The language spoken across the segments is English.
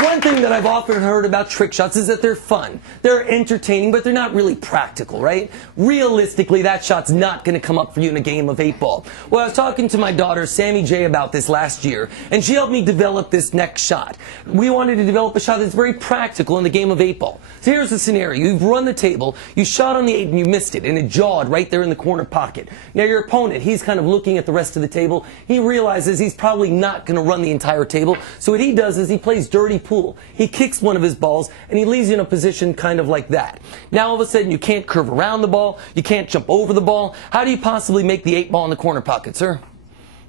One thing that I've often heard about trick shots is that they're fun. They're entertaining, but they're not really practical, right? Realistically, that shot's not going to come up for you in a game of 8-ball. Well, I was talking to my daughter, Sammy J, about this last year, and she helped me develop this next shot. We wanted to develop a shot that's very practical in the game of 8-ball. So here's the scenario. You've run the table, you shot on the 8 and you missed it, and it jawed right there in the corner pocket. Now your opponent, he's kind of looking at the rest of the table. He realizes he's probably not going to run the entire table, so what he does is he plays dirty pool. He kicks one of his balls and he leaves you in a position kind of like that. Now all of a sudden you can't curve around the ball, you can't jump over the ball. How do you possibly make the 8-ball in the corner pocket, sir?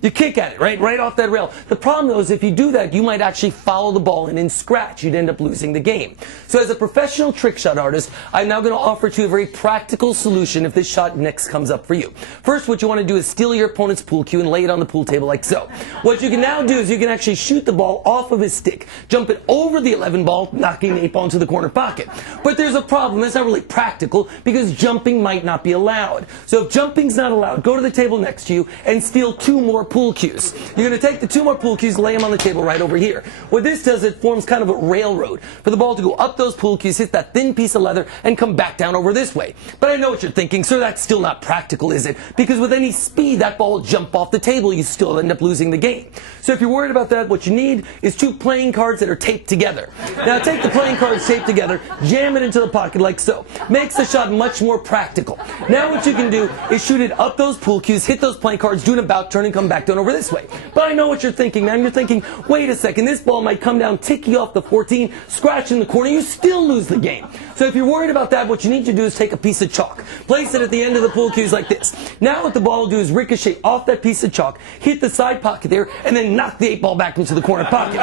You kick at it, right off that rail. The problem, though, is if you do that, you might actually foul the ball and in scratch, you'd end up losing the game. So as a professional trick shot artist, I'm now going to offer to you a very practical solution if this shot next comes up for you. First, what you want to do is steal your opponent's pool cue and lay it on the pool table like so. What you can now do is you can actually shoot the ball off of his stick, jump it over the 11 ball, knocking the 8-ball into the corner pocket. But there's a problem. That's not really practical because jumping might not be allowed. So if jumping's not allowed, go to the table next to you and steal 2 more pool cues. You're going to take the 2 more pool cues, lay them on the table right over here. What this does, it forms kind of a railroad for the ball to go up those pool cues, hit that thin piece of leather, and come back down over this way. But I know what you're thinking, sir, that's still not practical, is it? Because with any speed, that ball will jump off the table, you still end up losing the game. So if you're worried about that, what you need is 2 playing cards that are taped together. Now take the playing cards taped together, jam it into the pocket like so. Makes the shot much more practical. Now what you can do is shoot it up those pool cues, hit those playing cards, do an about turn, and come back down over this way. But I know what you're thinking, man. You're thinking, wait a second, this ball might come down ticky off the 14, scratch in the corner, you still lose the game. So if you're worried about that, what you need to do is take a piece of chalk, place it at the end of the pool cues like this. Now what the ball will do is ricochet off that piece of chalk, hit the side pocket there, and then knock the 8-ball back into the corner pocket.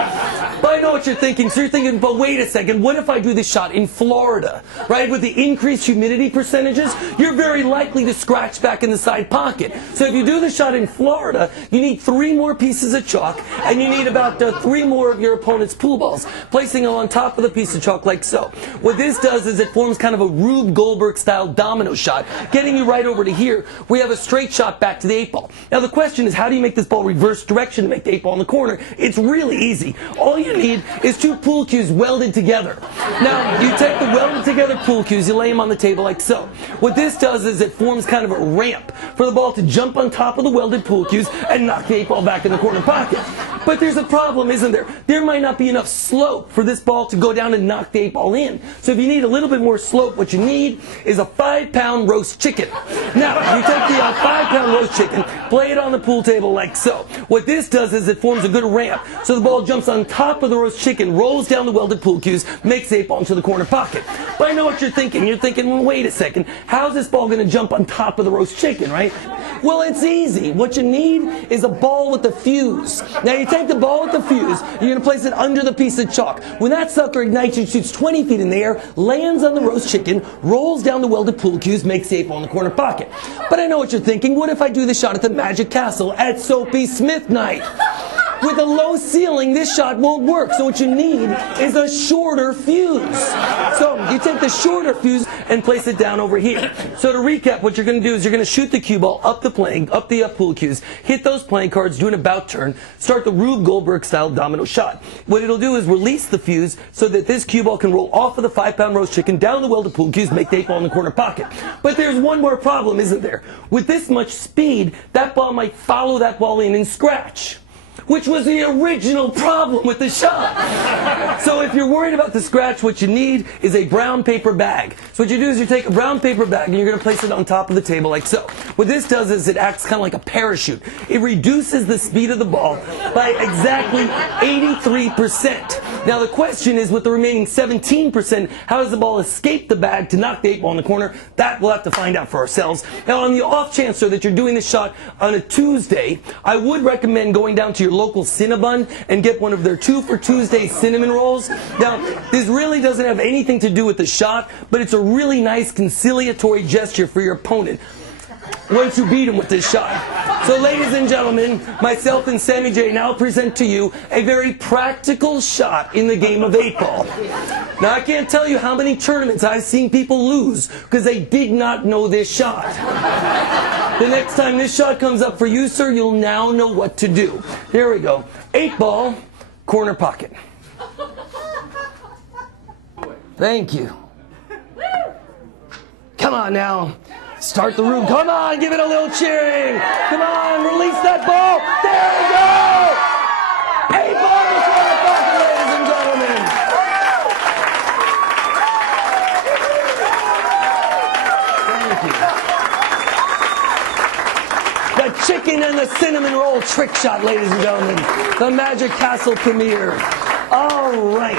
But I know what you're thinking, so you're thinking, but wait a second, what if I do this shot in Florida, right? With the increased humidity percentages, you're very likely to scratch back in the side pocket. So if you do the shot in Florida, you need 3 more pieces of chalk, and you need about 3 more of your opponent's pool balls, placing them on top of the piece of chalk like so. What this does is it forms kind of a Rube Goldberg-style domino shot, getting you right over to here. We have a straight shot back to the 8-ball. Now the question is, how do you make this ball reverse direction to make the 8-ball in the corner? It's really easy. All you need is 2 pool cues welded together. Now, you take the welded together pool cues, you lay them on the table like so. What this does is it forms kind of a ramp for the ball to jump on top of the welded pool cues and knock the 8-ball back in the corner pocket. But there's a problem, isn't there? There might not be enough slope for this ball to go down and knock the 8-ball in. So if you need a little bit more slope, what you need is a 5-pound roast chicken. Now, you take the 5-pound roast chicken, play it on the pool table like so. What this does is it forms a good ramp. So the ball jumps on top of the roast chicken, rolls down the welded pool cues, makes the 8-ball into the corner pocket. But I know what you're thinking. You're thinking, well, wait a second. How's this ball going to jump on top of the roast chicken, right? Well, it's easy. What you need is a ball with a fuse. Now, you take the ball with the fuse, you're going to place it under the piece of chalk. When that sucker ignites, it shoots 20 feet in the air, lands on the roast chicken, rolls down the welded pool cues, makes the 8-ball in the corner pocket. But I know what you're thinking. What if I do the shot at the Magic Castle at Soapy Smith night? With a low ceiling, this shot won't work. So what you need is a shorter fuse. So you take the shorter fuse and place it down over here. So to recap, what you're going to do is you're going to shoot the cue ball up the pool cues, hit those playing cards, do an about turn, start the Rube Goldberg style domino shot. What it'll do is release the fuse so that this cue ball can roll off of the 5-pound roast chicken down the welded pool cues, make the 8-ball in the corner pocket. But there's one more problem, isn't there? With this much speed, that ball might follow that ball in and scratch, which was the original problem with the shot. So if you're worried about the scratch, what you need is a brown paper bag. So what you do is you take a brown paper bag and you're going to place it on top of the table like so. What this does is it acts kind of like a parachute. It reduces the speed of the ball by exactly 83%. Now the question is, with the remaining 17%, how does the ball escape the bag to knock the 8-ball in the corner? That we'll have to find out for ourselves. Now on the off chance, sir, that you're doing this shot on a Tuesday, I would recommend going down to your local Cinnabon and get one of their 2 for Tuesday cinnamon rolls. Now, this really doesn't have anything to do with the shot, but it's a really nice conciliatory gesture for your opponent once you beat him with this shot. So ladies and gentlemen, myself and Sammy J now present to you a very practical shot in the game of 8-ball. Now I can't tell you how many tournaments I've seen people lose because they did not know this shot. The next time this shot comes up for you, sir, you'll now know what to do. Here we go. 8 ball, corner pocket. Thank you. Come on now. Start the room. Come on, give it a little cheering. Come on, release that ball. There we go. 8 ball to corner pocket, ladies and gentlemen. Thank you. The chicken and the cinnamon roll trick shot, ladies and gentlemen. The Magic Castle premiere. All right.